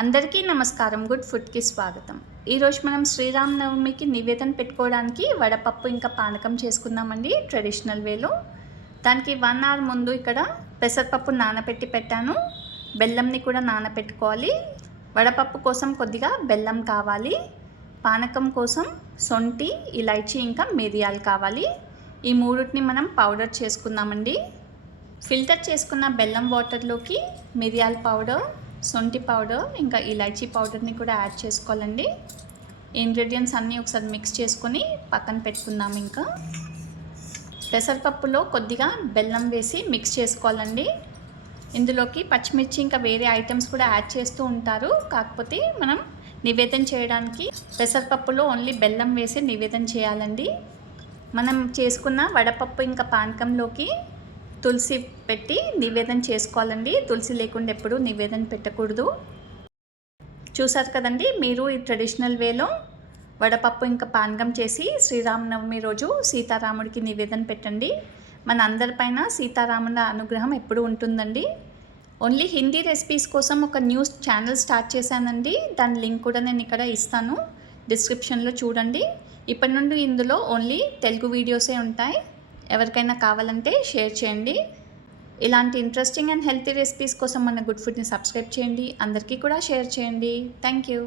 అందరికీ నమస్కారం. గుడ్ ఫుడ్కి స్వాగతం. ఈరోజు మనం శ్రీరామనవమికి నివేదన పెట్టుకోవడానికి వడపప్పు ఇంకా పానకం చేసుకుందామండి ట్రెడిషనల్ వేలో. దానికి 1 అవర్ ముందు ఇక్కడ పెసరపప్పు నానబెట్టి పెట్టాను. బెల్లంని కూడా నానబెట్టుకోవాలి. వడపప్పు కోసం కొద్దిగా బెల్లం కావాలి. పానకం కోసం సొంటి, ఇలైచి ఇంకా మిరియాలు కావాలి. ఈ మూడింటిని మనం పౌడర్ చేసుకుందామండి. ఫిల్టర్ చేసుకున్న బెల్లం వాటర్లోకి మిరియాల పౌడర్, సొంటి పౌడర్ ఇంకా ఇలాచీ పౌడర్ని కూడా యాడ్ చేసుకోవాలండి. ఇంగ్రీడియంట్స్ అన్నీ ఒకసారి మిక్స్ చేసుకొని పక్కన పెట్టుకుందాం. ఇంకా పెసరపప్పులో కొద్దిగా బెల్లం వేసి మిక్స్ చేసుకోవాలండి. ఇందులోకి పచ్చిమిర్చి ఇంకా వేరే ఐటమ్స్ కూడా యాడ్ చేస్తూ ఉంటారు. కాకపోతే మనం నివేదన చేయడానికి పెసరపప్పులో ఓన్లీ బెల్లం వేసి నివేదన చేయాలండి. మనం చేసుకున్న వడపప్పు ఇంకా పానకంలోకి తులసి పెట్టి నివేదన చేసుకోవాలండి. తులసి లేకుండా ఎప్పుడూ నివేదన పెట్టకూడదు. చూసారు కదండి, మీరు ఈ ట్రెడిషనల్ వేలో వడపప్పు ఇంకా పానకం చేసి శ్రీరామనవమి రోజు సీతారాముడికి నివేదన పెట్టండి. మన అందరిపైన సీతారాముల అనుగ్రహం ఎప్పుడూ ఉంటుందండి. ఓన్లీ హిందీ రెసిపీస్ కోసం ఒక న్యూస్ ఛానల్ స్టార్ట్ చేశానండి. దాని లింక్ కూడా నేను ఇక్కడ ఇస్తాను, డిస్క్రిప్షన్లో చూడండి. ఇప్పటి నుండి ఇందులో ఓన్లీ తెలుగు వీడియోసే ఉంటాయి. ఎవరికైనా కావాలంటే షేర్ చేయండి. ఇలాంటి ఇంట్రెస్టింగ్ అండ్ హెల్తీ రెసిపీస్ కోసం మన గుడ్ ఫుడ్ని సబ్స్క్రైబ్ చేయండి. అందరికీ కూడా షేర్ చేయండి. Thank you.